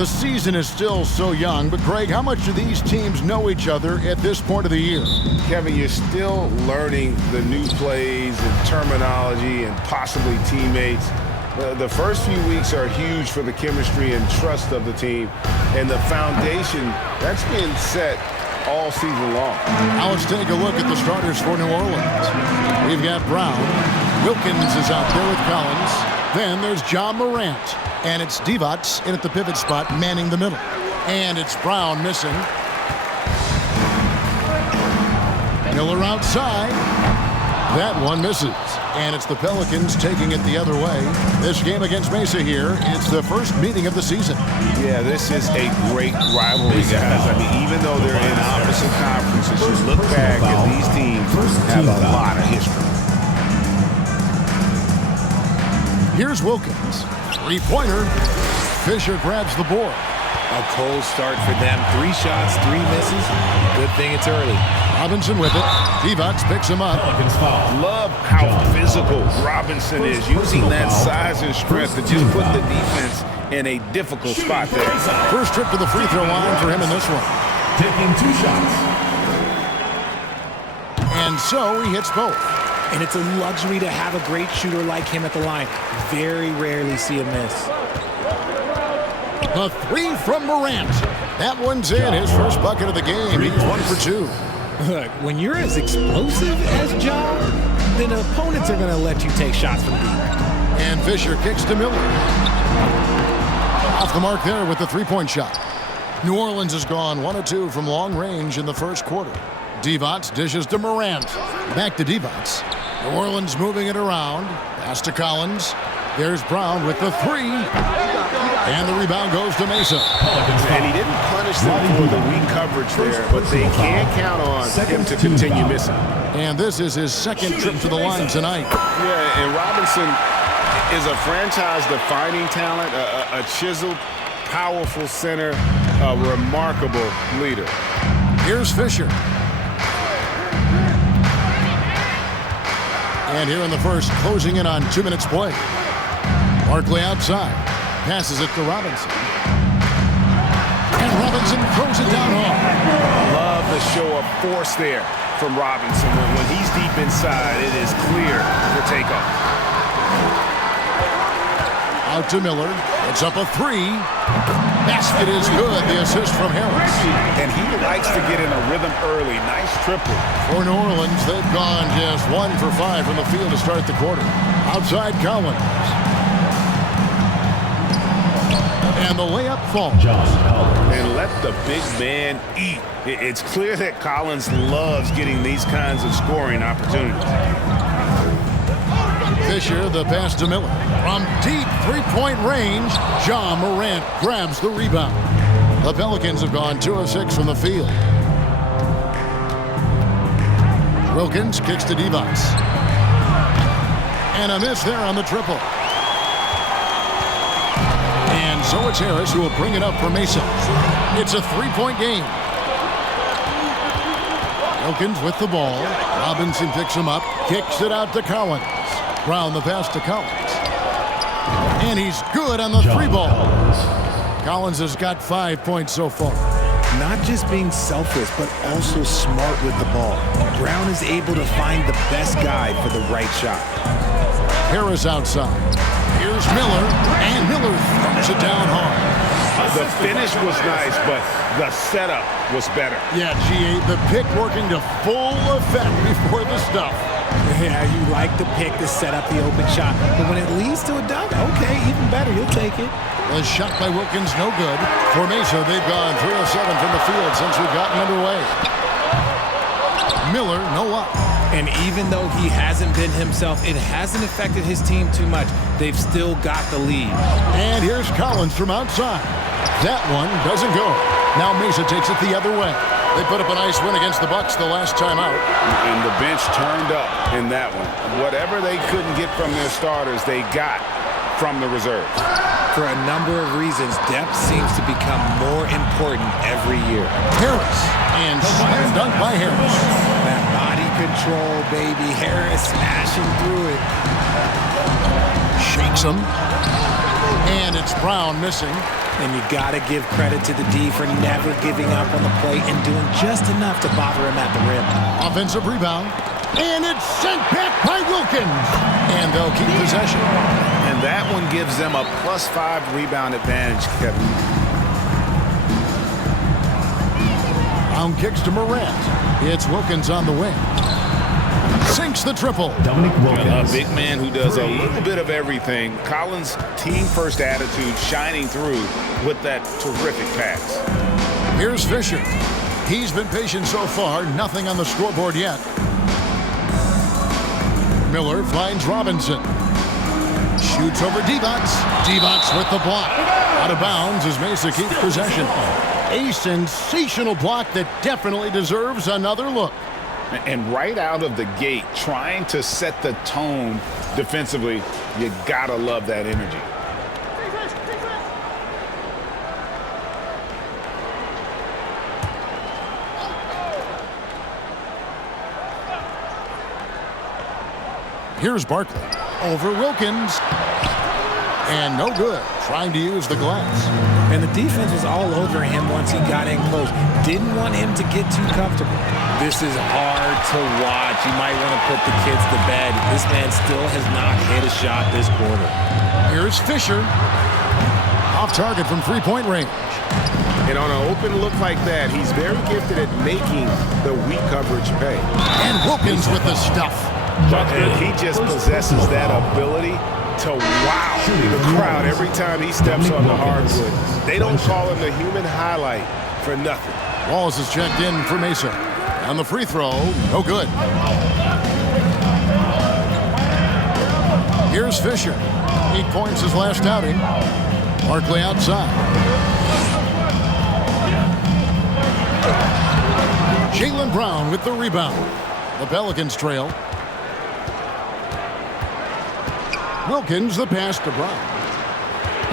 The season is still so young, but Greg, how much do these teams know each other at this point of the year? Kevin, you're still learning the new plays and terminology and possibly teammates. The first few weeks are huge for the chemistry and trust of the team, and the foundation, that's been set all season long. Now let's take a look at the starters for New Orleans. We've got Brown. Wilkins is out there with Collins. Then there's John Morant. And it's Divac in at the pivot spot, manning the middle. And it's Brown missing. Miller outside. That one misses. And it's the Pelicans taking it the other way. This game against Mesa here, it's the first meeting of the season. Yeah, this is a great rivalry, guys. I mean, even though they're in opposite conferences, you look back and these teams have a lot of history. Here's Wilkins. Three-pointer. Fisher grabs the board. A cold start for them. 3 shots, 3 misses. Good thing it's early. Robinson with it. Divac picks him up. Love how physical Robinson is, using that size and strength to just put the defense in a difficult spot there. First trip to the free throw line for him in this one. Taking 2 shots. And so he hits both. And it's a luxury to have a great shooter like him at the line. Very rarely see a miss. A 3 from Morant. That one's in, his first bucket of the game. He's 1 for 2. Look, when you're as explosive as Ja, then opponents are going to let you take shots from deep. And Fisher kicks to Miller. Off the mark there with the 3-point shot. New Orleans has gone 1 of 2 from long range in the first quarter. Divac dishes to Morant. Back to Divac. New Orleans moving it around. Pass to Collins. There's Brown with the 3. And the rebound goes to Mesa. And he didn't punish them for the weak coverage there, but they can't count on him to continue missing. And this is his second trip to the line tonight. Yeah, and Robinson is a franchise-defining talent, a chiseled, powerful center, a remarkable leader. Here's Fisher. And here in the first, closing in on 2 minutes play. Barkley outside. Passes it to Robinson. And Robinson throws it down hard. Love the show of force there from Robinson. When he's deep inside, it is clear for takeoff. Out to Miller. It's up a 3. Basket is good. The assist from Harris. And he likes to get in a rhythm early. Nice triple. For New Orleans, they've gone just 1 for 5 from the field to start the quarter. Outside Collins. And the layup falls. And let the big man eat. It's clear that Collins loves getting these kinds of scoring opportunities. Fisher, the pass to Miller. From deep 3-point range, John Morant grabs the rebound. The Pelicans have gone 2 of 6 from the field. Wilkins kicks to Divac. And a miss there on the triple. And so it's Harris who will bring it up for Mesa. It's a 3-point game. Wilkins with the ball. Robinson picks him up, kicks it out to Collins. Brown the pass to Collins. And he's good on the 3 ball. Collins has got 5 points so far. Not just being selfless, but also smart with the ball. Brown is able to find the best guy for the right shot. Harris outside. Here's Miller, and Miller throws it down hard. The finish was nice, but the setup was better. Yeah, GA, the pick working to full effect before the stuff. Yeah, you like the pick to set up the open shot, but when it leads to a dunk, okay, even better, you'll take it. The shot by Wilkins, no good. For Mesa, they've gone 3 of 7 from the field since we've gotten underway. Miller, no luck. And even though he hasn't been himself, it hasn't affected his team too much. They've still got the lead. And here's Collins from outside. That one doesn't go. Now Mesa takes it the other way. They put up a nice win against the Bucks the last time out. And the bench turned up in that one. Whatever they couldn't get from their starters, they got from the reserves. For a number of reasons, depth seems to become more important every year. Harris. And slam dunk by Harris. That body control, baby. Harris smashing through it. Shakes him. And it's Brown missing. And you got to give credit to the D for never giving up on the plate and doing just enough to bother him at the rim. Offensive rebound. And it's sent back by Wilkins. And they'll keep possession. And that one gives them a +5 rebound advantage, Kevin. Brown kicks to Morant. It's Wilkins on the wing. Sinks the triple. A big man who does a little bit of everything. Collins' team-first attitude shining through with that terrific pass. Here's Fisher. He's been patient so far. Nothing on the scoreboard yet. Miller finds Robinson. Shoots over Divac. Divac with the block. Out of bounds as Mesa keeps possession. A sensational block that definitely deserves another look. And right out of the gate, trying to set the tone defensively, you gotta love that energy. Here's Barkley. Over Wilkins. And no good. Trying to use the glass. And the defense was all over him once he got in close. Didn't want him to get too comfortable. This is hard to watch. You might want to put the kids to bed. This man still has not hit a shot this quarter. Here's Fisher. Off target from three-point range. And on an open look like that, he's very gifted at making the weak coverage pay. And Wilkins with the stuff. And he just possesses that ability to wow the crowd every time he steps on the hardwood. They don't call him the human highlight for nothing. Walls is checked in for Mesa. On the free throw, no good. Here's Fisher. 8 points his last outing. Barkley outside. Jaylen Brown with the rebound. The Pelicans trail. Wilkins the pass to Brown.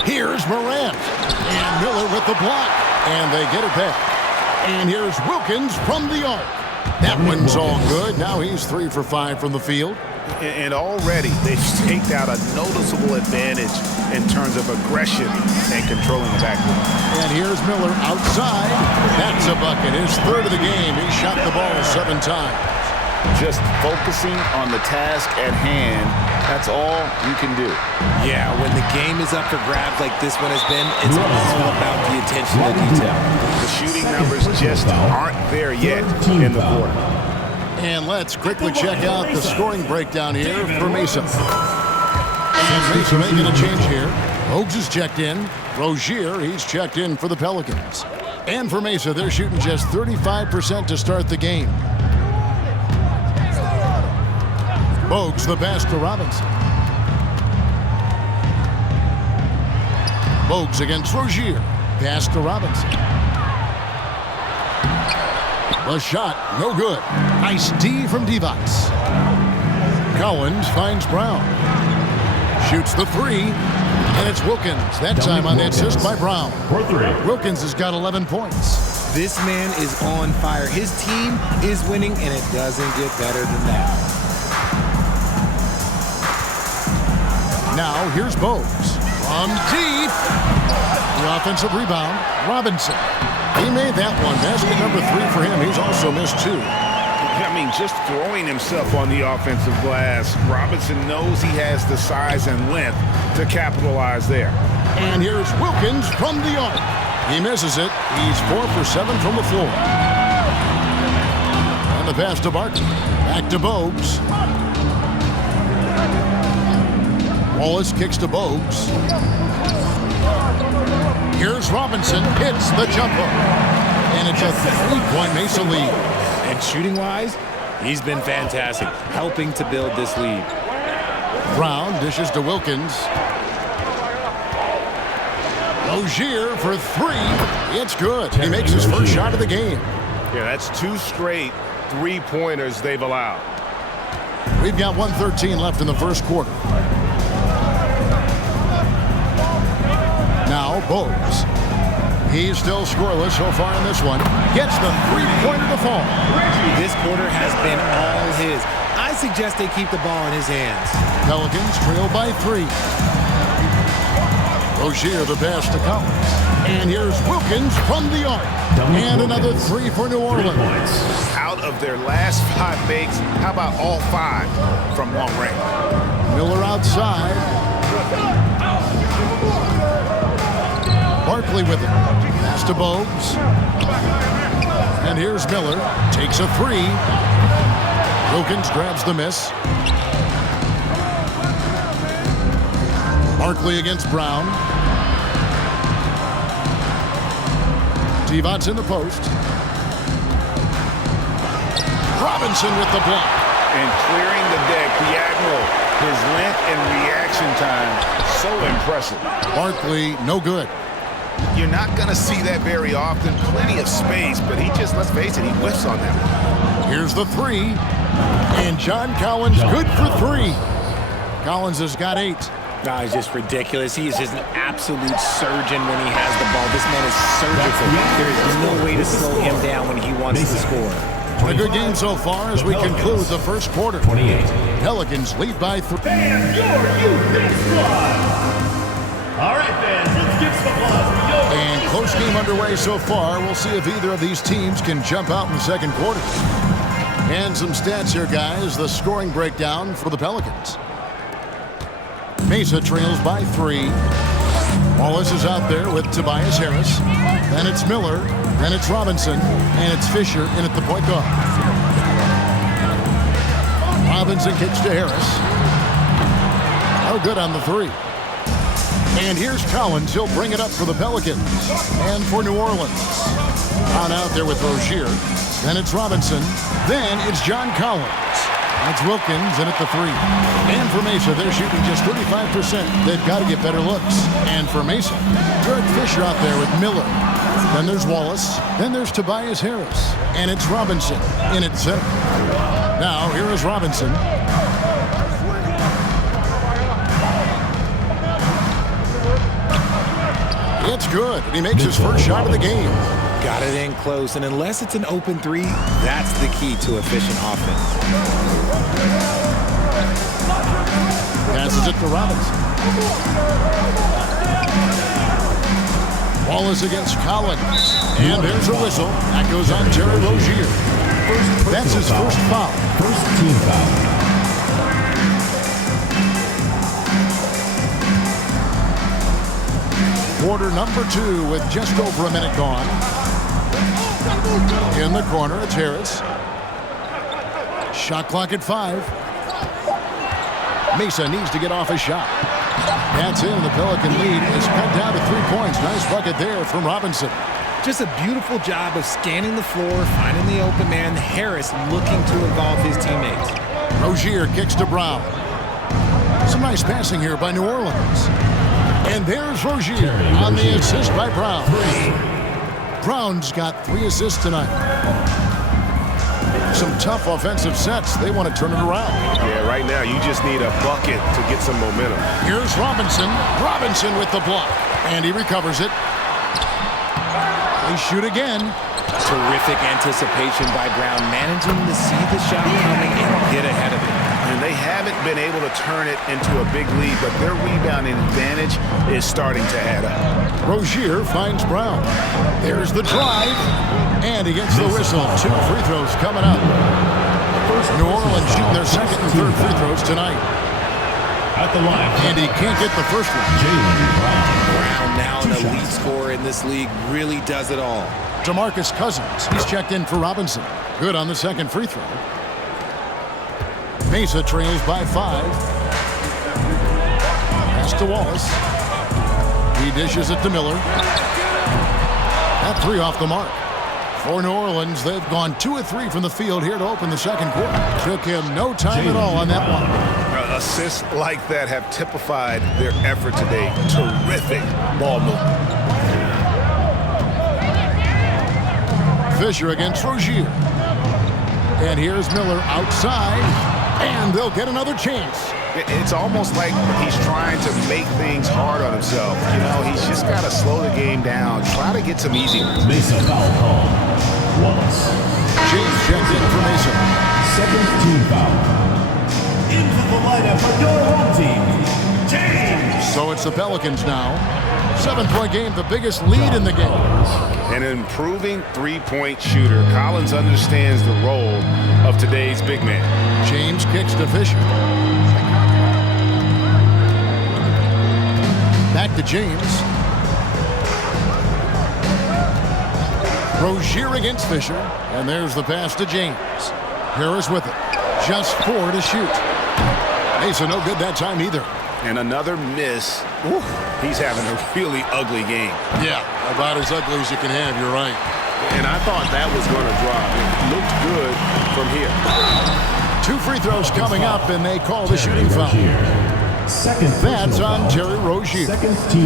Here's Morant. And Miller with the block. And they get it back. And here's Wilkins from the arc. That one's all good. Now he's 3 for 5 from the field. And already they've staked out a noticeable advantage in terms of aggression and controlling the backcourt. And here's Miller outside. That's a bucket. His third of the game. He shot the ball 7 times. Just focusing on the task at hand, that's all you can do. Yeah, when the game is up for grabs like this one has been, it's all about the attention to detail. The shooting numbers just aren't there yet in the quarter. And let's quickly check out the scoring breakdown here for Mesa. And Mesa making a change here. Oaks is checked in. Rozier, he's checked in for the Pelicans. And for Mesa, they're shooting just 35% to start the game. Bogues the pass to Robinson. Bogues against Rozier. Pass to Robinson. The shot, no good. Nice D from Divac. Collins finds Brown. Shoots the 3. And it's Wilkins. That time on the assist by Brown. Wilkins has got 11 points. This man is on fire. His team is winning, and it doesn't get better than that. Now, here's Bogues. From deep. The offensive rebound, Robinson. He made that one. Basket number 3 for him. He's also missed 2. I mean, just throwing himself on the offensive glass. Robinson knows he has the size and length to capitalize there. And here's Wilkins from the arc. He misses it. He's 4 for 7 from the floor. And the pass to Barton. Back to Bogues. Wallace kicks to Bogues. Here's Robinson. Hits the jumper. And it's a 3-point Mesa lead. And shooting-wise, he's been fantastic, helping to build this lead. Brown dishes to Wilkins. Rozier for 3. It's good. He makes his first shot of the game. Yeah, that's 2 straight 3-pointers they've allowed. We've got 1:13 left in the first quarter. Now Bogues. He's still scoreless so far in this one. Gets the 3-pointer to fall. This quarter has been all his. I suggest they keep the ball in his hands. Pelicans trail by 3. Rozier the pass to Collins. And here's Wilkins from the arc. And another 3 for New Orleans. Out of their last 5 makes, how about all 5 from long range? Miller outside. Barkley with it. Pass to Bogues. And here's Miller. Takes a 3. Wilkins grabs the miss. Barkley against Brown. Divac in the post. Robinson with the block. And clearing the deck, diagonal. His length and reaction time, so impressive. Barkley, no good. You're not going to see that very often. Plenty of space, but he just, let's face it, he whiffs on that. Here's the 3. And John Collins good for 3. Collins has got 8. No, he's just ridiculous. He is just an absolute surgeon when he has the ball. This man is surgical. There is no way to slow him down when he wants to score. A good game so far as we conclude the first quarter. 28. Pelicans lead by 3. And your youth squad. All right, fans, let's give some applause for your And close game underway so far. We'll see if either of these teams can jump out in the second quarter. And some stats here, guys. The scoring breakdown for the Pelicans. Mesa trails by 3. Wallace is out there with Tobias Harris. Then it's Miller. Then it's Robinson. And it's Fisher in at the point guard. Robinson kicks to Harris. No good on the 3. And here's Collins. He'll bring it up for the Pelicans. And for New Orleans. On out there with Rozier. Then it's Robinson. Then it's John Collins. That's Wilkins in at the 3. And for Mesa, they're shooting just 35%. They've got to get better looks. And for Mesa, Derek Fisher out there with Miller. Then there's Wallace. Then there's Tobias Harris. And it's Robinson in at center. Now, here is Robinson. It's good. And he makes his first shot of the game. Got it in close, and unless it's an open 3, that's the key to efficient offense. Passes it to Robinson. Wallace against Collins. And there's a whistle. That goes on Terry Rozier. That's his first foul. first team foul. Quarter number 2 with just over a minute gone. In the corner, it's Harris. Shot clock at 5. Mesa needs to get off his shot. That's in. The Pelican lead is cut down to 3 points. Nice bucket there from Robinson. Just a beautiful job of scanning the floor, finding the open man. Harris looking to involve his teammates. Rozier kicks to Brown. Some nice passing here by New Orleans. And there's Rozier on the assist by Brown. Brown's got 3 assists tonight. Some tough offensive sets. They want to turn it around. Yeah, right now you just need a bucket to get some momentum. Here's Robinson. Robinson with the block. And he recovers it. They shoot again. Terrific anticipation by Brown, managing to see the shot coming and get ahead of it. And they haven't been able to turn it into a big lead, but their rebounding advantage is starting to add up. Rozier finds Brown. There's the drive. And he gets the whistle. 2 free throws coming up. New Orleans shooting their second and third free throws tonight. At the line. And he can't get the first one. Brown, now an elite scorer in this league, really does it all. DeMarcus Cousins. He's checked in for Robinson. Good on the second free throw. Mesa trails by 5. Pass to Wallace. He dishes it to Miller. That 3 off the mark. For New Orleans, they've gone 2 of 3 from the field here to open the second quarter. Took him no time at all on that one. Assists like that have typified their effort today. Terrific ball movement. Fisher against Rozier. And here's Miller outside. And they'll get another chance. It's almost like he's trying to make things hard on himself. You know, he's just got to slow the game down. Try to get some easy ones. Mesa foul call. Wallace. James checked in for Mesa. Second team foul. into the lineup for your home team, James. So it's the Pelicans now. 7-point game, the biggest lead in the game. An improving three-point shooter. Collins understands the role of today's big man. James kicks to Fisher. Back to James. Rozier against Fisher. And there's the pass to James. Harris with it. Just 4 to shoot. Mason no good that time either. And another miss. Ooh, he's having a really ugly game. Yeah, about as ugly as you can have, you're right. And I thought that was going to drop. It looked good from here. 2 free throws coming up, and they call the shooting foul. That's on Terry Rozier.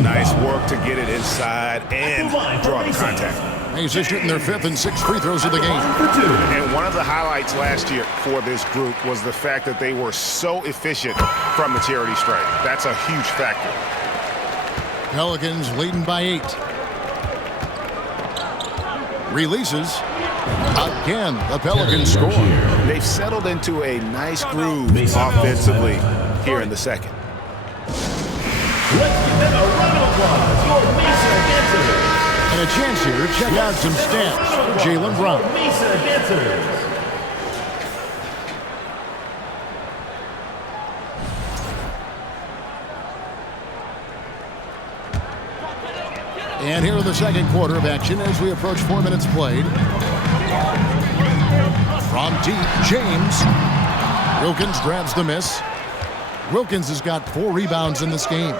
Nice work to get it inside and draw the contact. He's just shooting their 5th and 6th free throws of the game. And one of the highlights last year for this group was the fact that they were so efficient from the charity stripe. That's a huge factor. Pelicans leading by 8. Releases. Again, the Pelicans score. They've settled into a nice groove offensively here in the second. Let's give them a round of applause for Mesa Dancers. And a chance here to check out some stats. Jaylen Brown. Mesa Dancers. And here in the second quarter of action as we approach 4 minutes played. From deep, James. Wilkins grabs the miss. Wilkins has got 4 rebounds in this game.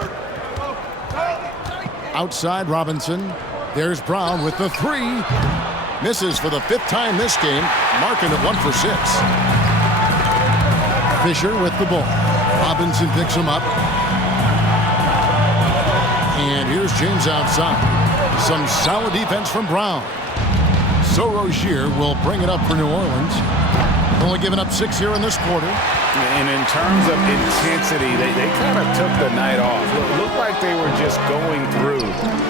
Outside Robinson. There's Brown with the 3. Misses for the 5th time this game, marking it 1 for 6. Fisher with the ball. Robinson picks him up. And here's James outside. Some solid defense from Brown. So Rozier will bring it up for New Orleans. Only giving up 6 here in this quarter. And in terms of intensity, they kind of took the night off. It looked like they were just going through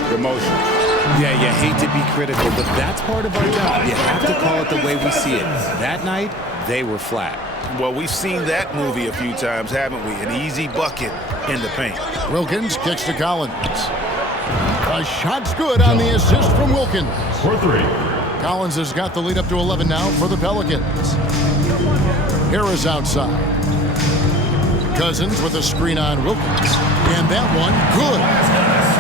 the motions. Yeah, you hate to be critical, but that's part of our job. You have to call it the way we see it. That night, they were flat. Well, we've seen that movie a few times, haven't we? An easy bucket in the paint. Wilkins kicks to Collins. A shot's good on the assist from Wilkins. For 3. Collins has got the lead up to 11 now for the Pelicans. Harris outside. Cousins with a screen on Wilkins. And that one, good.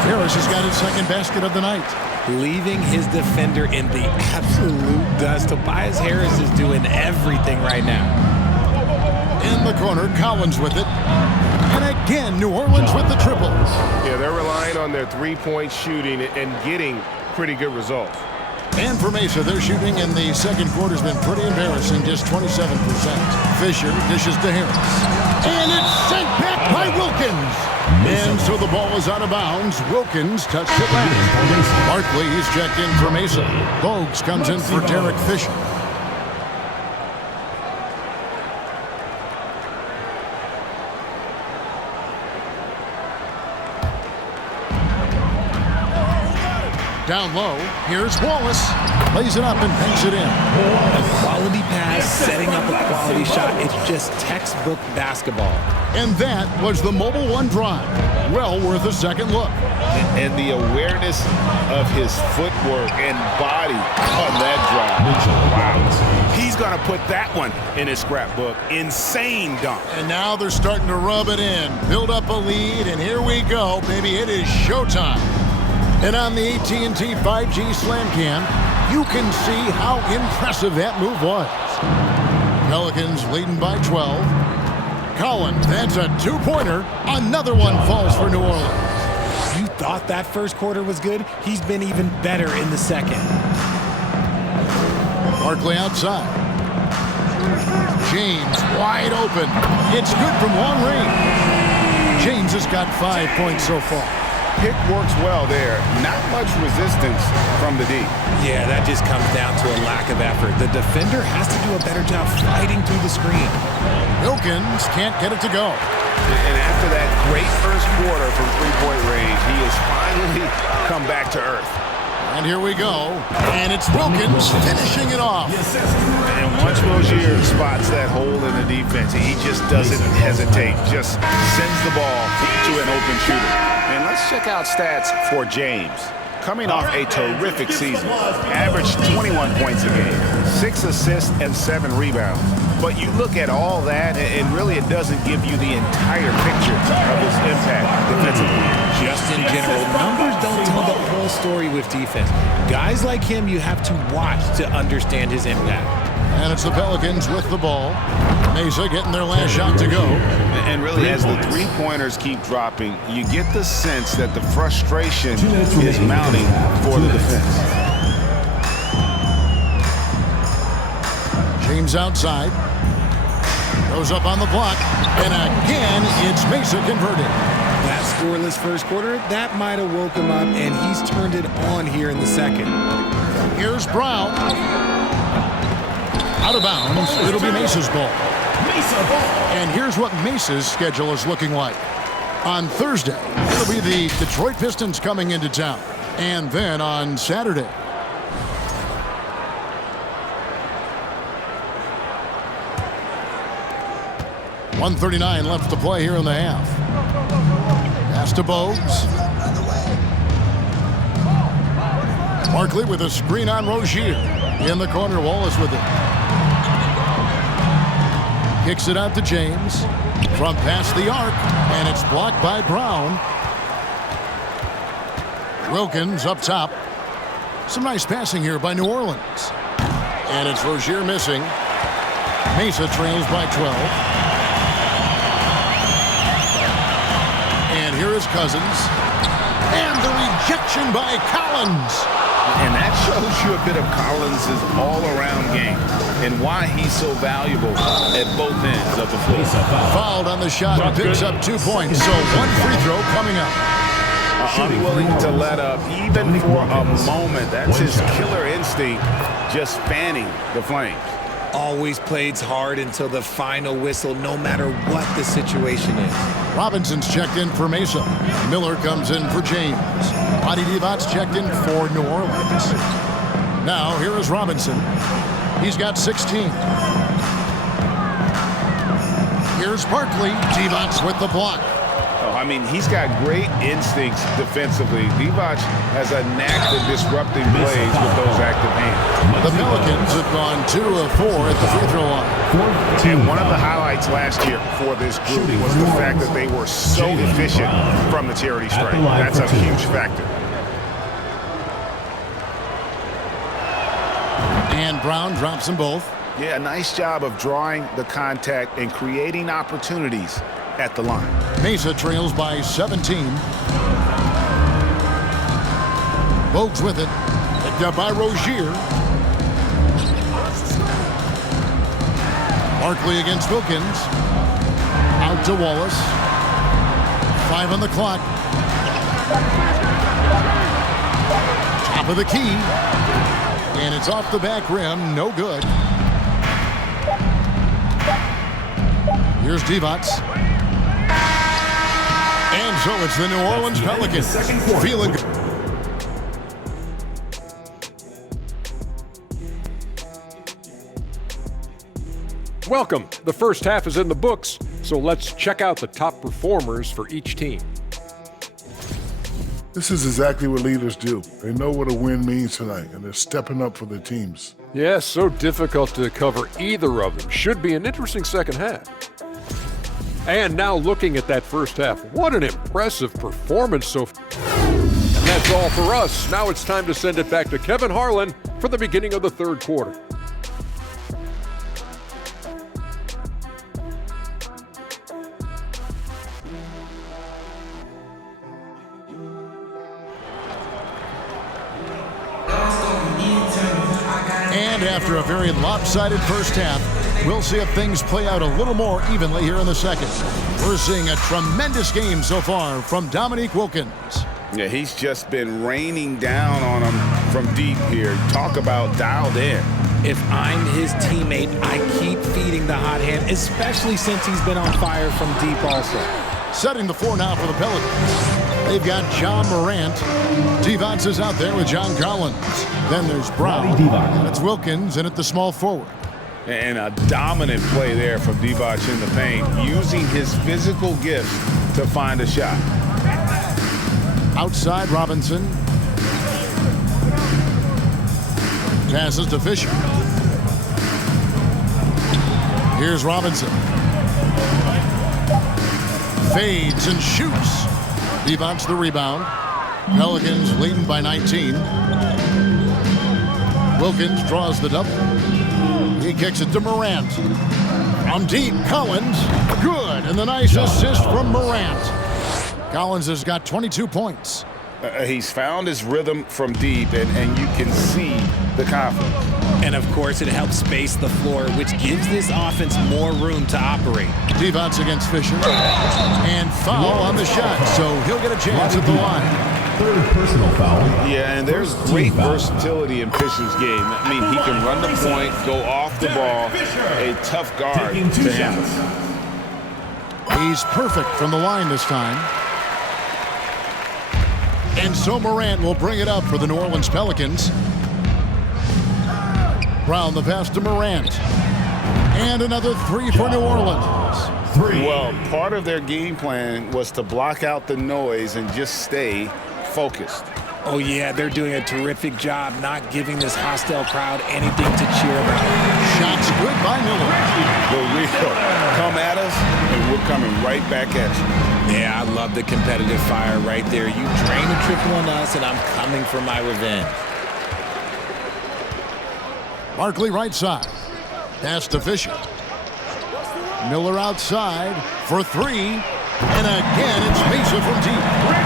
Harris has got his 2nd basket of the night. Leaving his defender in the absolute dust. Tobias Harris is doing everything right now. In the corner, Collins with it. And again, New Orleans with the triple. Yeah, they're relying on their three-point shooting and getting pretty good results. And for Mesa, their shooting in the second quarter has been pretty embarrassing, just 27%. Fisher dishes to Harris. And it's sent back by Wilkins. And so the ball is out of bounds. Wilkins touched it last. Barkley is checked in for Mesa. Bogues comes in for Derek Fisher. Down low, here's Wallace. Lays it up and banks it in. A quality pass, setting up a quality shot. It's just textbook basketball. And that was the Mobile One drive. Well worth a second look. And the awareness of his footwork and body on that drive. Wow. He's going to put that one in his scrapbook. Insane dunk. And now they're starting to rub it in. Build up a lead, and here we go, baby. It is showtime. And on the AT&T 5G Slam Cam, you can see how impressive that move was. Pelicans leading by 12. Collins, that's a 2-pointer. Another one falls for New Orleans. You thought that first quarter was good? He's been even better in the second. Barkley outside. James wide open. It's good from long range. James has got 5 points so far. Pick works well there. Not much resistance from the D. Yeah, that just comes down to a lack of effort. The defender has to do a better job fighting through the screen. Wilkins can't get it to go. And after that great first quarter from three-point range, he has finally come back to earth. And here we go. And it's Wilkins finishing it off. And once Rozier spots that hole in the defense, he just doesn't hesitate. Just sends the ball to an open shooter. And let's check out stats for James. Coming off a terrific season, averaged 21 points a game, 6 assists and 7 rebounds. But you look at all that, and really it doesn't give you the entire picture of his impact defensively. Just in general, numbers don't tell the whole story with defense. Guys like him, you have to watch to understand his impact. And it's the Pelicans with the ball. Mesa getting their last shot to go. And really, as the three-pointers keep dropping, you get the sense that the frustration is mounting for the defense. James outside. Goes up on the block. And again, it's Mesa converted. That scoreless first quarter, that might have woke him up, and he's turned it on here in the second. Here's Brown. Out of bounds. It'll be Mesa's ball. And here's what Mesa's schedule is looking like. On Thursday, it'll be the Detroit Pistons coming into town. And then on Saturday, .139 left to play here in the half. Pass to Bogues. Barkley with a screen on Rozier. In the corner, Wallace with it. Kicks it out to James. From past the arc, and it's blocked by Brown. Wilkins up top. Some nice passing here by New Orleans. And it's Rozier missing. Mesa trails by 12. And here is Cousins. And the rejection by Collins. And that shows you a bit of Collins' all-around game and why he's so valuable at both ends of the floor. Fouled on the shot and picks up 2 points. So one free throw coming up. Unwilling to let up even for a moment. That's his killer instinct, just fanning the flames. Always plays hard until the final whistle, no matter what the situation is. Robinson's checked in for Mesa. Miller comes in for James. Adi Divot's checked in for New Orleans. Now, here is Robinson. He's got 16. Here's Barkley. Divot's with the block. Oh, I mean, he's got great instincts defensively. Divac has a knack for disrupting plays with those active hands. The Pelicans have gone 2 of 4 at the free throw line. And one of the highlights last year for this group was the fact that they were so efficient from the charity stripe. That's a huge factor. And Brown drops them both. Yeah, nice job of drawing the contact and creating opportunities at the line. Mesa trails by 17. Bogues with it. Picked up by Rozier. Barkley against Wilkins. Out to Wallace. 5 on the clock. Top of the key. And it's off the back rim. No good. Here's Divac. And so it's the New Orleans Pelicans feeling good. Welcome. The first half is in the books, so let's check out the top performers for each team. This is exactly what leaders do. They know what a win means tonight, and they're stepping up for their teams. Yes, so difficult to cover either of them. Should be an interesting second half. And now looking at that first half, what an impressive performance so far. And that's all for us. Now it's time to send it back to Kevin Harlan for the beginning of the third quarter. And after a very lopsided first half, we'll see if things play out a little more evenly here in the second. We're seeing a tremendous game so far from Dominique Wilkins. Yeah, he's just been raining down on him from deep here. Talk about dialed in. If I'm his teammate, I keep feeding the hot hand, especially since he's been on fire from deep also. Setting the floor now for the Pelicans. They've got John Morant. Divac is out there with John Collins. Then there's Brown. And it's Wilkins in at the small forward. And a dominant play there from Divac in the paint, using his physical gifts to find a shot. Outside Robinson. Passes to Fisher. Here's Robinson. Fades and shoots. Divac the rebound. Pelicans leading by 19. Wilkins draws the double. He kicks it to Morant. From deep, Collins. Good. And the nice assist from Morant. Collins has got 22 points. He's found his rhythm from deep, and you can see the confidence. And, of course, it helps space the floor, which gives this offense more room to operate. Divac against Fisher. And foul on the shot, so he'll get a chance at the line. Third personal foul. Yeah, and there's great versatility in Fisher's game. I mean, he can run the point, go off the ball, a tough guard to handle. He's perfect from the line this time. And so Morant will bring it up for the New Orleans Pelicans. Brown the pass to Morant. And another three for New Orleans. Well, part of their game plan was to block out the noise and just stay focused. Oh, yeah, they're doing a terrific job not giving this hostile crowd anything to cheer about. Shots good by Miller. The real come at us, and we're coming right back at you. Yeah, I love the competitive fire right there. You drain a triple on us, and I'm coming for my revenge. Barkley right side. Pass to Fisher. Miller outside for three. And again, it's Mesa from deep.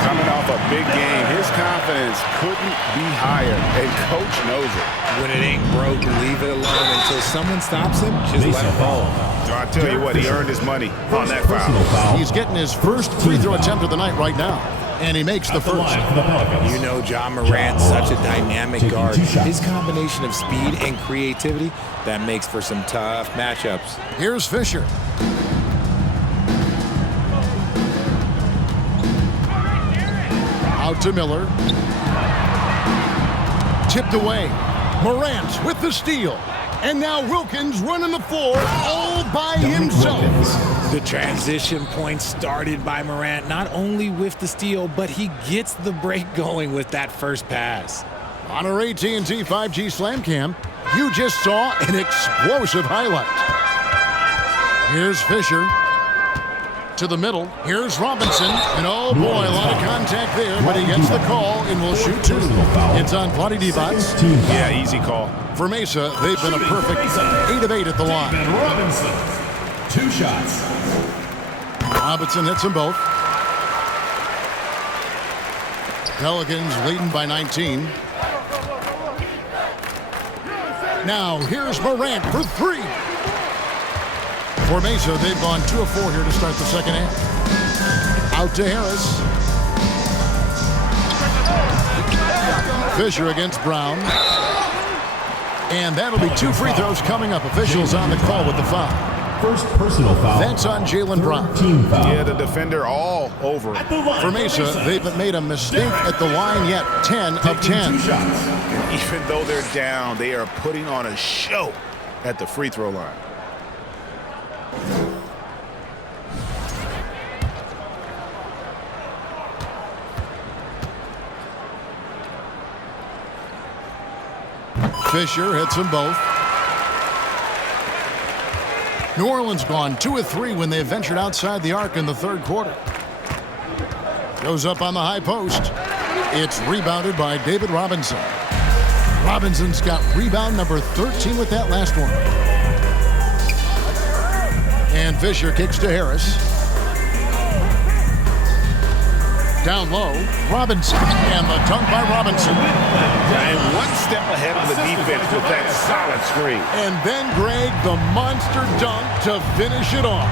Coming off a big game, his confidence couldn't be higher, and Coach knows it. When it ain't broke, leave it alone until someone stops him. Just let it fall. I tell you what, he earned his money on that foul. He's getting his first free throw attempt of the night right now. And he makes the first. You know John Morant's such a dynamic guard. His combination of speed and creativity, that makes for some tough matchups. Here's Fisher. Out to Miller. Tipped away. Morant with the steal. And now Wilkins running the floor all by himself. The transition point started by Morant, not only with the steal, but he gets the break going with that first pass. On our AT&T 5G Slam Cam, you just saw an explosive highlight. Here's Fisher. To the middle. Here's Robinson. And oh boy, a lot of contact there, but he gets the call and will shoot two. It's on Vlade Divac. Yeah, easy call. For Mesa, they've been a perfect 8 of 8 at the line. Ben Robinson, 2 shots. Robinson hits them both. Pelicans leading by 19. Now here's Morant for three. For Mesa, they've gone 2 of 4 here to start the second half. Out to Harris. Fisher against Brown. And that'll be 2 free throws coming up. Officials on the call with the foul. First personal foul. That's on Jaylen Brown. Team foul. Yeah, the defender all over. For Mesa, they haven't made a mistake at the line yet. 10 of 10. 2 shots. And even though they're down, they are putting on a show at the free throw line. Fisher hits them both. New Orleans gone 2 of 3 when they ventured outside the arc in the third quarter. Goes up on the high post. It's rebounded by David Robinson. Robinson's got rebound number 13 with that last one. And Fisher kicks to Harris. Down low, Robinson, and the dunk by Robinson. And one step ahead of the defense with that solid screen. And then Greg, the monster dunk to finish it off.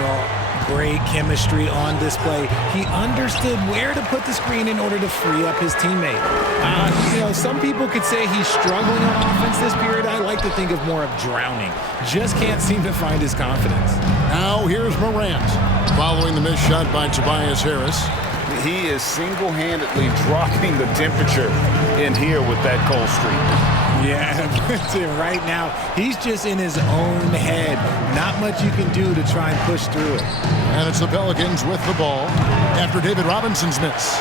Well, great chemistry on display. He understood where to put the screen in order to free up his teammate. Some people could say he's struggling on offense this period. I like to think of more of drowning. Just can't seem to find his confidence. Now here's Morant, following the missed shot by Tobias Harris. he is single-handedly dropping the temperature in here with that cold streak. Yeah, right now, he's just in his own head. Not much you can do to try and push through it. And it's the Pelicans with the ball after David Robinson's miss.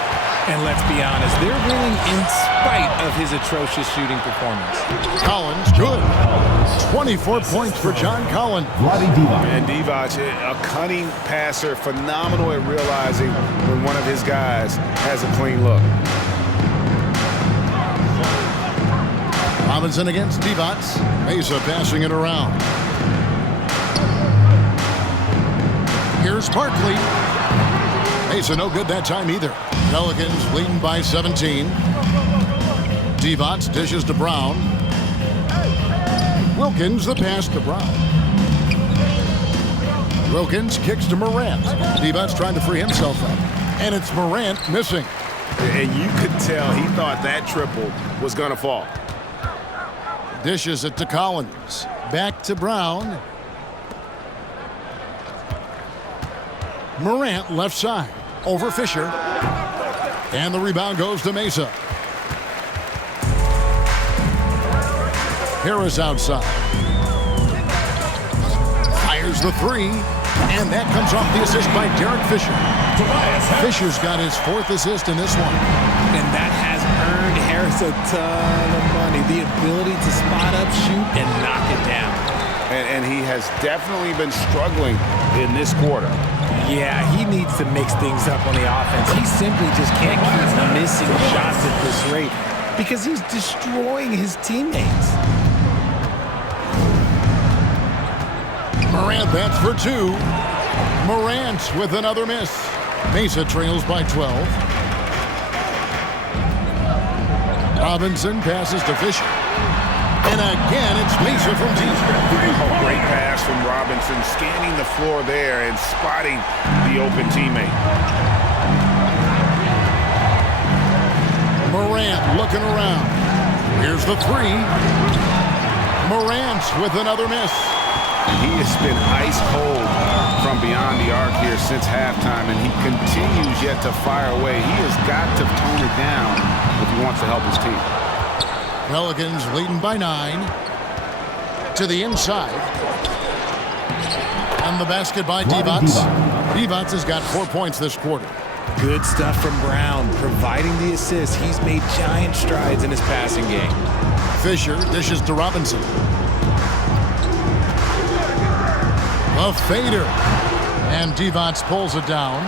And let's be honest, they're winning in spite of his atrocious shooting performance. Collins, good. 24 points for John Collins. And Divac, a cunning passer, phenomenal at realizing when one of his guys has a clean look. Robinson against Divac. Mesa passing it around. Here's Barkley. Mesa no good that time either. Pelicans leading by 17. Divac dishes to Brown. Wilkins the pass to Brown. Wilkins kicks to Morant. Divac trying to free himself up. And it's Morant missing. And you could tell he thought that triple was going to fall. Dishes it to Collins. Back to Brown. Morant left side. Over Fisher. And the rebound goes to Mesa. Harris outside. Fires the three. And that comes off the assist by Derek Fisher. Fisher's got his 4th assist in this one. And that has earned Harris a ton of money. The ability to spot up, shoot, and knock it down. And he has definitely been struggling in this quarter. Yeah, he needs to mix things up on the offense. He simply just can't keep missing shots at this rate because he's destroying his teammates. Morant, that's for 2. Morant with another miss. Mesa trails by 12. Robinson passes to Fisher. And again, it's Mesa from deep. Oh, great pass from Robinson, scanning the floor there and spotting the open teammate. Morant looking around. Here's the 3. Morant with another miss. He has been ice cold from beyond the arc here since halftime, and he continues yet to fire away. He has got to tone it down if he wants to help his team. Pelicans leading by 9. To the inside. And the basket by Divac. Divac has got 4 points this quarter. Good stuff from Brown, providing the assist. He's made giant strides in his passing game. Fisher dishes to Robinson. A fader. And Divac pulls it down.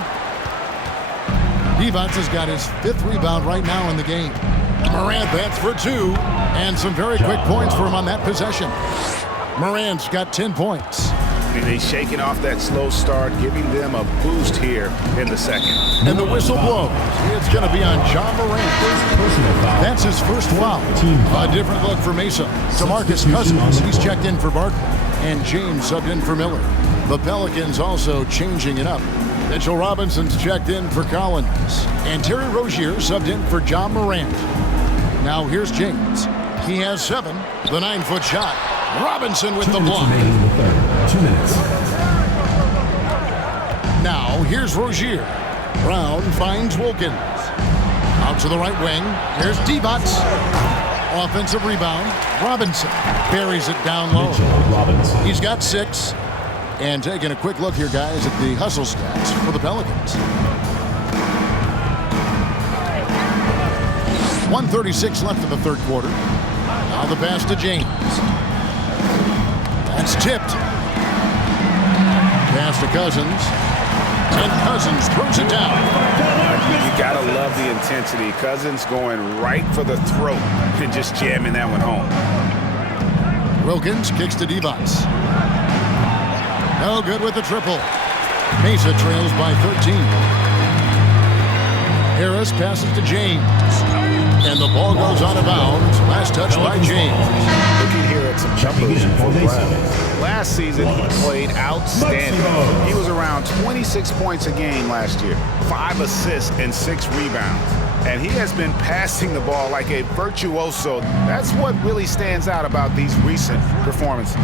Divac has got his 5th rebound right now in the game. Morant, that's for 2. And some very quick points for him on that possession. Morant's got 10 points. And he's shaking off that slow start, giving them a boost here in the second. And the whistle blows. It's going to be on John Morant. That's his first foul. A different look for Mesa. DeMarcus Cousins, he's checked in for Barkley. And James subbed in for Miller. The Pelicans also changing it up. Mitchell Robinson's checked in for Collins. And Terry Rozier subbed in for John Morant. Now here's James. He has 7. The 9-foot shot. Robinson with the block. 2 minutes. Now here's Rozier. Brown finds Wilkins. Out to the right wing. Here's Divac. Offensive rebound. Robinson buries it down low. He's got 6. And taking a quick look here, guys, at the hustle stats for the Pelicans. 1:36 left in the third quarter. Now the pass to James. That's tipped. Pass to Cousins. And Cousins throws it down. You gotta love the intensity. Cousins going right for the throat and just jamming that one home. Wilkins kicks to Divac. No good with the triple. Mesa trails by 13. Harris passes to James. And the ball goes out of bounds. Last touch by James. Looking here at some jumpers for Brown. Last season, he played outstanding. He was around 26 points a game last year, 5 assists and 6 rebounds. and he has been passing the ball like a virtuoso. That's what really stands out about these recent performances.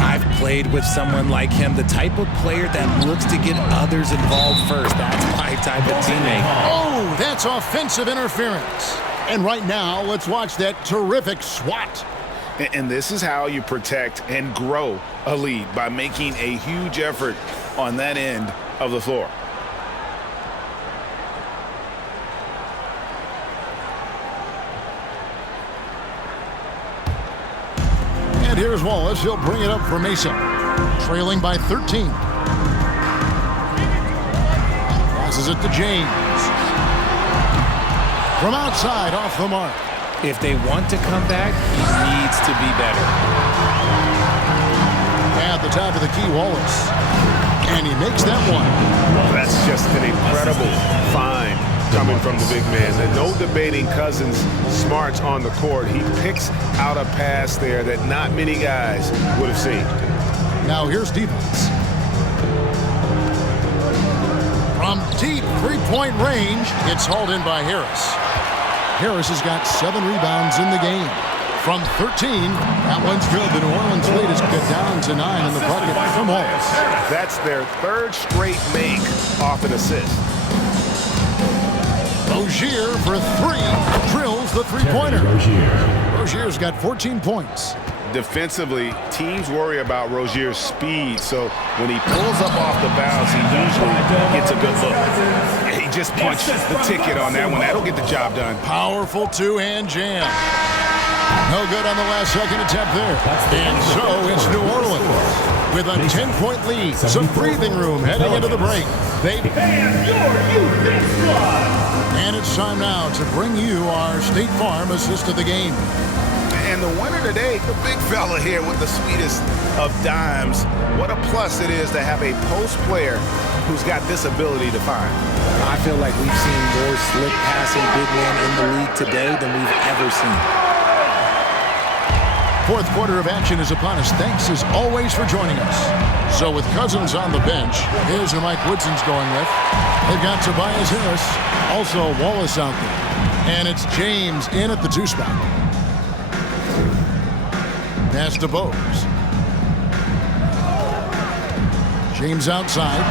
I've played with someone like him, the type of player that looks to get others involved first. That's my type of teammate. Oh, that's offensive interference. And right now, let's watch that terrific swat. And this is how you protect and grow a lead, by making a huge effort on that end of the floor. And here's Wallace. He'll bring it up for Mesa. Trailing by 13. Passes it to James. From outside, off the mark. If they want to come back, he needs to be better. At the top of the key, Wallace. And he makes that one. That's just an incredible find coming from the big man. And no debating Cousins' smarts on the court. He picks out a pass there that not many guys would have seen. Now here's defense. From deep three-point range, it's hauled in by Harris. Harris has got 7 rebounds in the game. From 13, that one's good. The New Orleans lead has got down to 9 in the bucket from Wallace. That's their 3rd straight make off an assist. Rozier for 3, drills the three-pointer. Rozier's got 14 points. Defensively, teams worry about Rozier's speed, so when he pulls up off the bounce, he usually gets a good look. He just punched the ticket on that one. That'll get the job done. Powerful two-hand jam. No good on the last second attempt there. And so it's New Orleans with a 10-point lead. Some breathing room heading into the break. And it's time now to bring you our State Farm assist of the game. And the winner today, the big fella here with the sweetest of dimes. What a plus it is to have a post player who's got this ability to find. I feel like we've seen more slick passing big men in the league today than we've ever seen. 4th quarter of action is upon us. Thanks as always for joining us. So with Cousins on the bench, here's who Mike Woodson's going with. They've got Tobias Harris, also Wallace out there. And it's James in at the 2 spot. Pass to Bowes. James outside.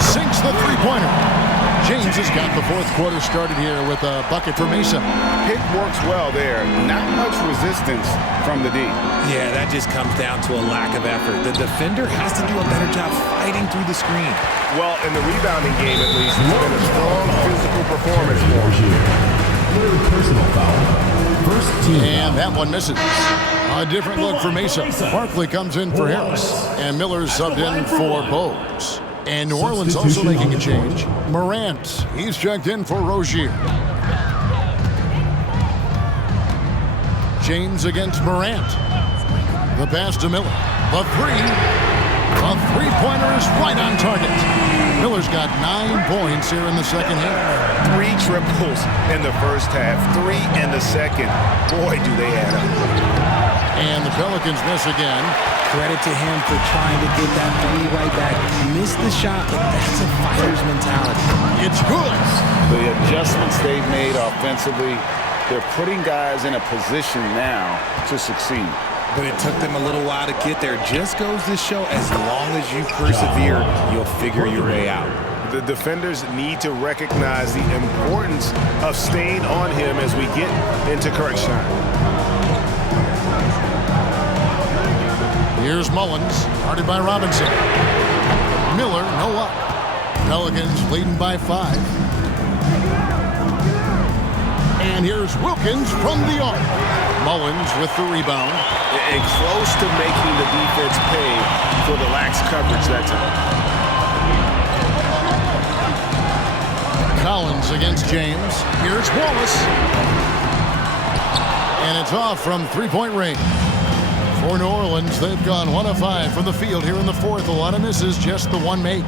Sinks the three-pointer. James has got the 4th quarter started here with a bucket for Mesa. Pick works well there. Not much resistance from the D. Yeah, that just comes down to a lack of effort. The defender has to do a better job fighting through the screen. Well, in the rebounding game, at least, it's been a strong physical performance for him. Personal foul. First team. And that one misses. A different look for Mesa. Barkley comes in for Harris. And Miller's subbed in for Bowes. And New Orleans also making a change. Morant, he's checked in for Rozier. James against Morant. The pass to Miller. The 3-pointer is right on target. Miller's got 9 points here in the second half. 3 triples in the first half, 3 in the second. Boy, do they add up. And the Pelicans miss again. Credit to him for trying to get that 3 right back. Missed the shot, but that's a fighter's mentality. It's good. The adjustments they've made offensively, they're putting guys in a position now to succeed. But it took them a little while to get there. Just goes to show, as long as you persevere, you'll figure your way out. The defenders need to recognize the importance of staying on him as we get into crunch time. Here's Mullins, guarded by Robinson. Miller, no luck. Pelicans leading by 5. And here's Wilkins from the arc. Mullins with the rebound. And close to making the defense pay for the lax coverage that time. Collins against James. Here's Wallace. And it's off from 3-point range. For New Orleans, they've gone 1 of 5 from the field here in the 4th. A lot of misses, just the 1 make.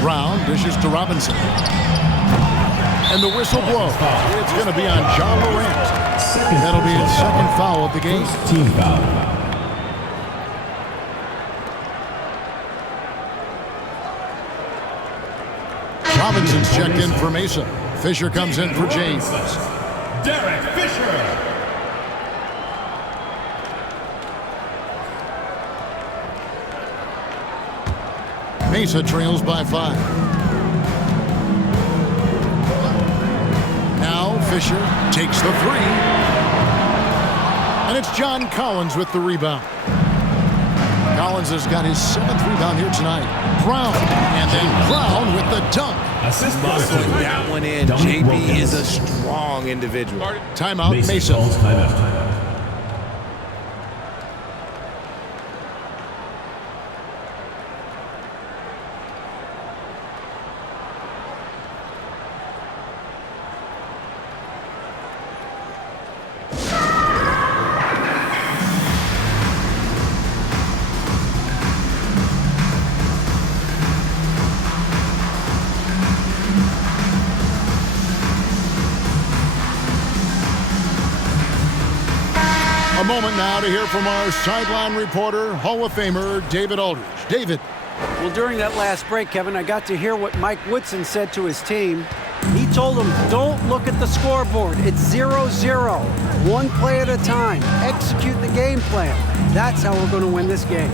Brown dishes to Robinson. And the whistle blows. It's going to be on John Morant. That'll be his 2nd foul of the game. First team foul. Robinson's checked in for Mesa. Fisher comes in for James. Derek Fisher. Mesa trails by 5. Now Fisher takes the 3. And it's John Collins with the rebound. Collins has got his 7th rebound here tonight. Brown, and then Brown with the dunk. Muscling that one in. JB is a strong individual. Timeout, Mesa. Timeout. A moment now to hear from our sideline reporter, Hall of Famer David Aldridge. David. Well, during that last break, Kevin, I got to hear what Mike Woodson said to his team. He told them, don't look at the scoreboard. It's 0-0. One play at a time. Execute the game plan. That's how we're going to win this game.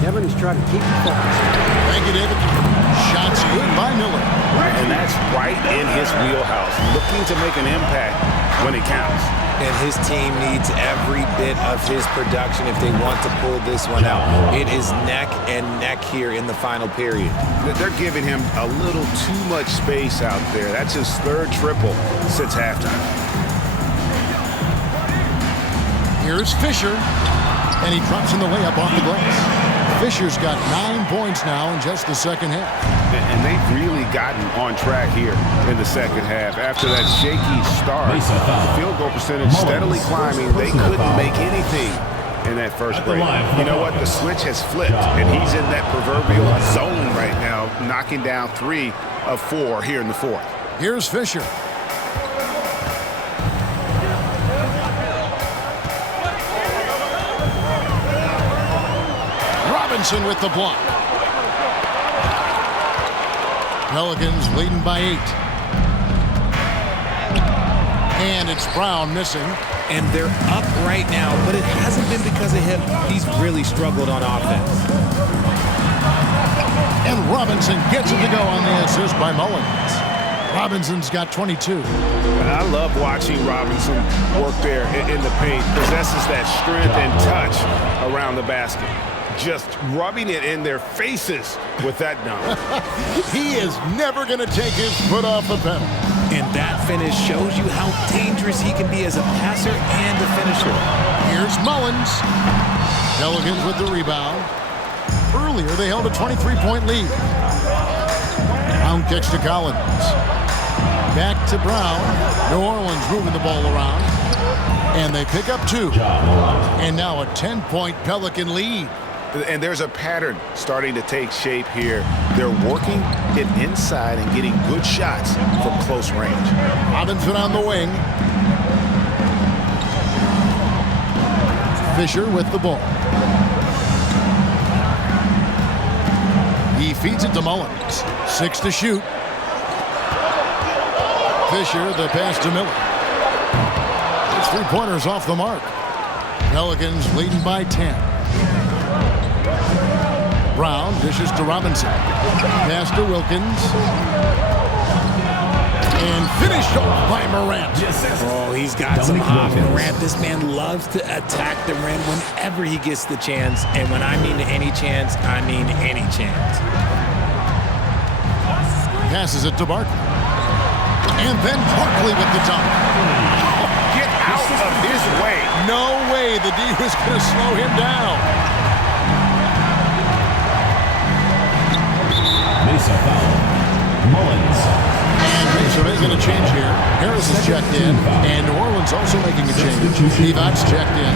Kevin is trying to keep it focused. Thank you, David. Shots good by Miller. And that's right in his wheelhouse. Looking to make an impact when it counts. And his team needs every bit of his production if they want to pull this one out. It is neck and neck here in the final period. They're giving him a little too much space out there. That's his 3rd triple since halftime. Here's Fisher, and he drops in the layup off the glass. Fisher's got 9 points now in just the second half. And they've really gotten on track here in the second half. After that shaky start, the field goal percentage steadily climbing. They couldn't make anything in that first break. You know what? The switch has flipped, and he's in that proverbial zone right now, knocking down 3 of 4 here in the 4th. Here's Fisher. Robinson with the block. Pelicans leading by 8. And it's Brown missing. And they're up right now, but it hasn't been because of him. He's really struggled on offense. And Robinson gets it to go on the assist by Mullins. Robinson's got 22. I love watching Robinson work there in the paint. Possesses that strength and touch around the basket. Just rubbing it in their faces with that dunk. He is never going to take his foot off the pedal. And that finish shows you how dangerous he can be as a passer and a finisher. Here's Mullins. Pelicans with the rebound. Earlier, they held a 23-point lead. Brown kicks to Collins. Back to Brown. New Orleans moving the ball around. And they pick up 2. And now a 10-point Pelican lead. And there's a pattern starting to take shape here. They're working it inside and getting good shots from close range. Robinson on the wing. Fisher with the ball. He feeds it to Mullins. 6 to shoot. Fisher, the pass to Miller. It's 3-pointers off the mark. Pelicans leading by 10. Brown dishes to Robinson. Pass to Wilkins. And finished off by Morant. Oh, he's got some pop. Morant, this man loves to attack the rim whenever he gets the chance. And when I mean any chance, I mean any chance. Passes it to Barkley. And then Barkley with the dunk. Get out of his way. No way the D was going to slow him down. Mesa foul. Mullins. And Mesa making a change here. Harris is checked in. And New Orleans also making a change. Divac checked in.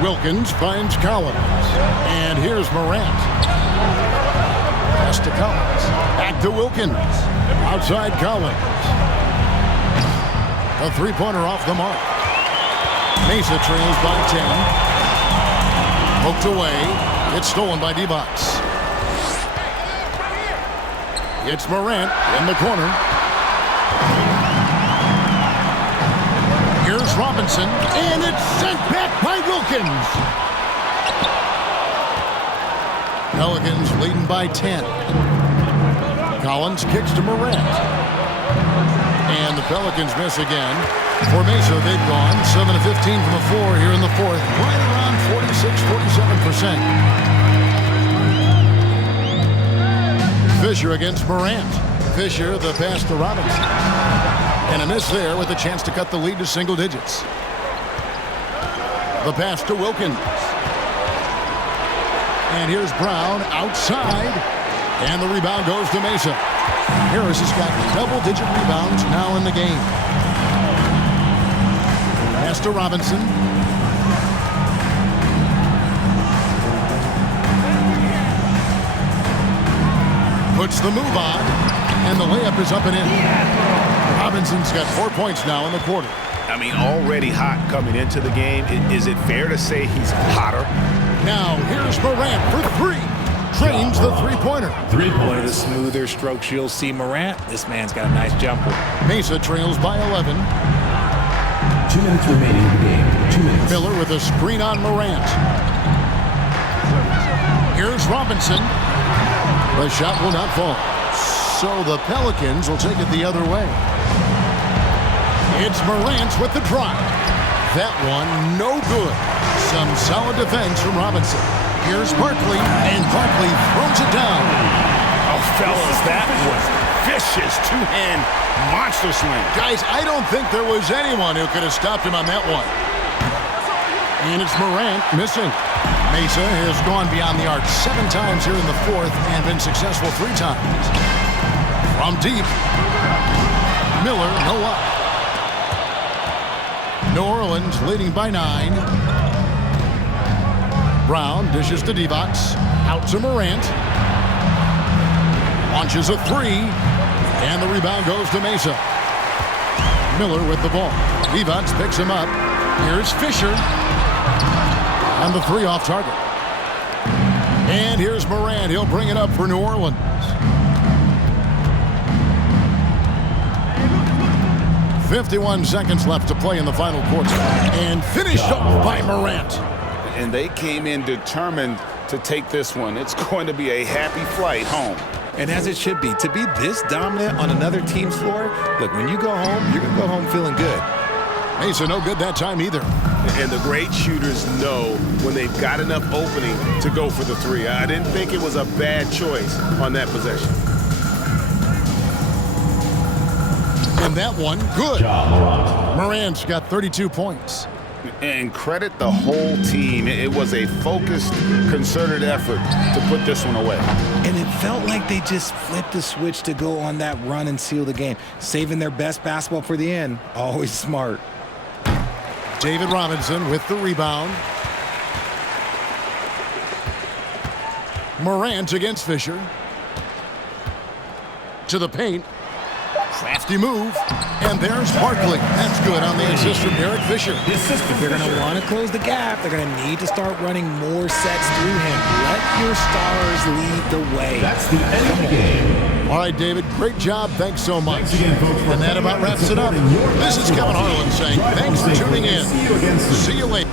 Wilkins finds Collins. And here's Morant. Pass to Collins. Back to Wilkins. Outside Collins. A three-pointer off the mark. Mesa trails by 10. Poked away. It's stolen by Divac. It's Morant in the corner. Here's Robinson, and it's sent back by Wilkins. Pelicans leading by 10. Collins kicks to Morant. And the Pelicans miss again. For Mesa, they've gone 7 of 15 from the floor here in the fourth. Right around 46-47%. Fisher against Morant. Fisher, the pass to Robinson. And a miss there with a chance to cut the lead to single digits. The pass to Wilkins. And here's Brown outside. And the rebound goes to Mesa. Harris has got double-digit rebounds now in the game. Pass to Robinson. Puts the move on. And the layup is up and in. Robinson's got 4 points now in the quarter. I mean, already hot coming into the game. Is it fair to say he's hotter? Now, here's Morant for three. Trains the three-pointer. One of the smoother strokes you'll see Morant. This man's got a nice jumper. Mesa trails by 11. 2 minutes remaining in the game. 2 minutes. Miller with a screen on Morant. Here's Robinson. The shot will not fall. So the Pelicans will take it the other way. It's Morant with the drive. That one, no good. Some solid defense from Robinson. Here's Barkley, and Barkley throws it down. Oh, fellas, that was vicious two-hand monster slam. Guys, I don't think there was anyone who could have stopped him on that one. And it's Morant missing. Mesa has gone beyond the arc 7 times here in the fourth and been successful 3 times. From deep, Miller, no luck. New Orleans leading by 9. Brown dishes to Divac. Out to Morant. Launches a 3. And the rebound goes to Mesa. Miller with the ball. Divac picks him up. Here's Fisher. And the 3 off target. And here's Morant. He'll bring it up for New Orleans. .51 seconds left to play in the final quarter. And finished off by Morant. And they came in determined to take this one. It's going to be a happy flight home. And as it should be, to be this dominant on another team's floor, look, when you go home, you're going to go home feeling good. Mesa no good that time either. And the great shooters know when they've got enough opening to go for the 3. I didn't think it was a bad choice on that possession. And that one, good. Morant's got 32 points. And credit the whole team. It was a focused, concerted effort to put this one away. And it felt like they just flipped the switch to go on that run and seal the game. Saving their best basketball for the end. Always smart. David Robinson with the rebound. Morant against Fisher. To the paint. Crafty move. And there's Barkley. That's good on the assist from Eric Fisher. If they're going to want to close the gap, they're going to need to start running more sets through him. Let your stars lead the way. That's the end of the game. All right, David, great job. Thanks so much. Thanks again, folks, and that about wraps it up. This is Kevin Harlan saying thanks for tuning in. See you later.